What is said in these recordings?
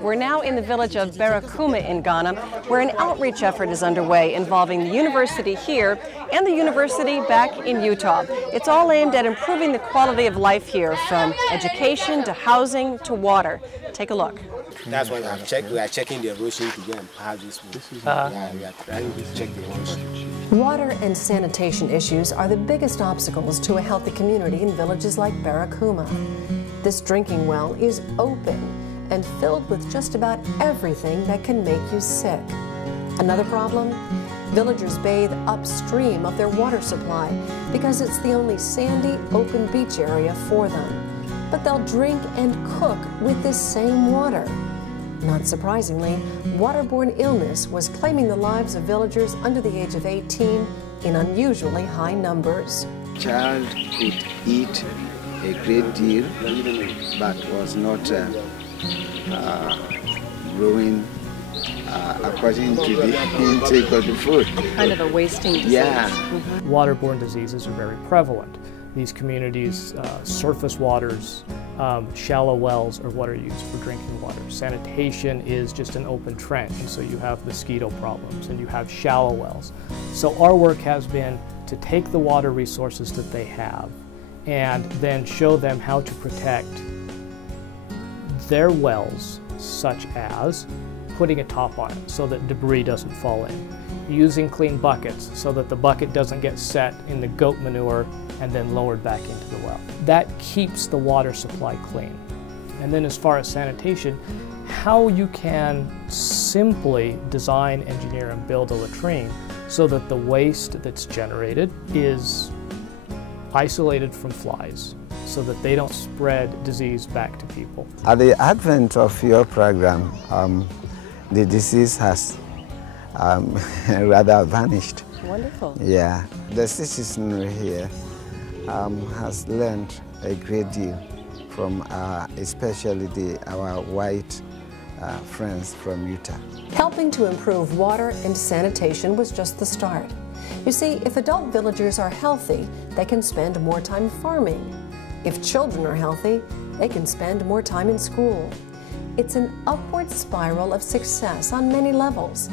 We're now in the village of Barakuma in Ghana, where an outreach effort is underway involving the university here and the university back in Utah. It's all aimed at improving the quality of life here, from education to housing to water. Take a look. That's why we are checking the erosion to go and have this one. We are trying to check the erosion. Water and sanitation issues are the biggest obstacles to a healthy community in villages like Barakuma. This drinking well is open and filled with just about everything that can make you sick. Another problem? Villagers bathe upstream of their water supply because it's the only sandy, open beach area for them. But they'll drink and cook with this same water. Not surprisingly, waterborne illness was claiming the lives of villagers under the age of 18 in unusually high numbers. Child could eat a great deal, but was not growing according to the intake of the food. Kind of a wasting disease. Yeah. Waterborne diseases are very prevalent. These communities, surface waters, shallow wells are what are used for drinking water. Sanitation is just an open trench, and so you have mosquito problems and you have shallow wells. So our work has been to take the water resources that they have and then show them how to protect their wells, such as putting a top on it so that debris doesn't fall in, using clean buckets so that the bucket doesn't get set in the goat manure and then lowered back into the well. That keeps the water supply clean. And then as far as sanitation, how you can simply design, engineer, and build a latrine so that the waste that's generated is isolated from flies so that they don't spread disease back to people. At the advent of your program, the disease has rather vanished. Wonderful. Yeah, the citizenry here has learned a great deal from especially our white friends from Utah. Helping to improve water and sanitation was just the start. You see, if adult villagers are healthy, they can spend more time farming. If children are healthy, they can spend more time in school. It's an upward spiral of success on many levels: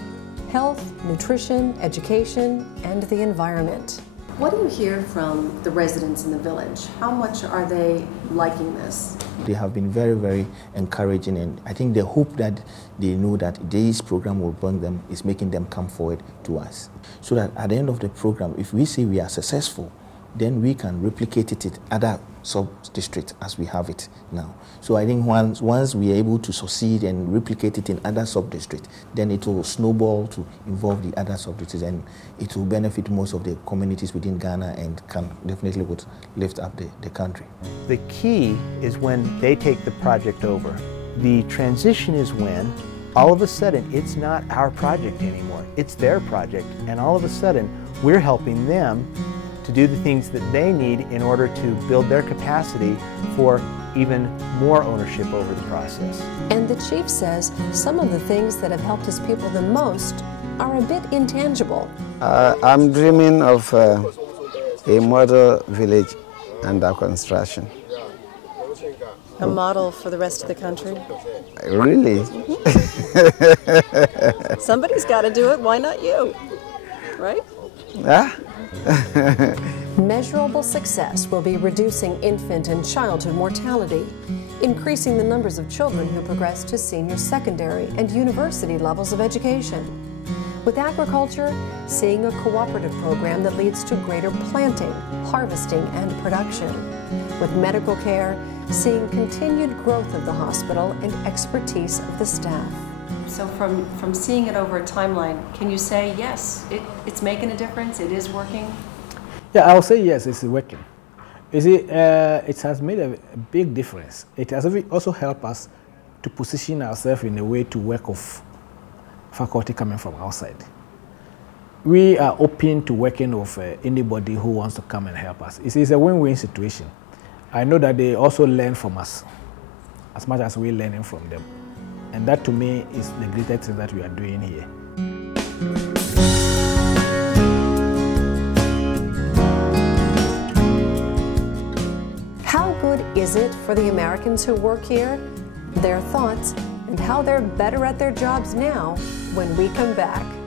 health, nutrition, education, and the environment. What do you hear from the residents in the village? How much are they liking this? They have been very, very encouraging, and I think the hope that they know that this program will bring them is making them come forward to us. So that at the end of the program, if we say we are successful, then we can replicate it in other sub-districts as we have it now. So I think once we are able to succeed and replicate it in other sub-districts, then it will snowball to involve the other sub-districts, and it will benefit most of the communities within Ghana and can definitely would lift up the country. The key is when they take the project over. The transition is when all of a sudden it's not our project anymore, it's their project, and all of a sudden we're helping them to do the things that they need in order to build their capacity for even more ownership over the process. And the chief says some of the things that have helped his people the most are a bit intangible. I'm dreaming of a model village under construction. A model for the rest of the country? Really? Mm-hmm. Somebody's got to do it, why not you? Right? Yeah. Measurable success will be reducing infant and childhood mortality, increasing the numbers of children who progress to senior secondary and university levels of education. With agriculture, seeing a cooperative program that leads to greater planting, harvesting, and production. With medical care, seeing continued growth of the hospital and expertise of the staff. So from seeing it over a timeline, can you say, yes, it's making a difference, it is working? Yeah, I'll say yes, it's working. You see, it has made a big difference. It has also helped us to position ourselves in a way to work with faculty coming from outside. We are open to working with anybody who wants to come and help us. It's a win-win situation. I know that they also learn from us as much as we're learning from them. And that to me is the greatest thing that we are doing here. How good is it for the Americans who work here? Their thoughts and how they're better at their jobs now when we come back.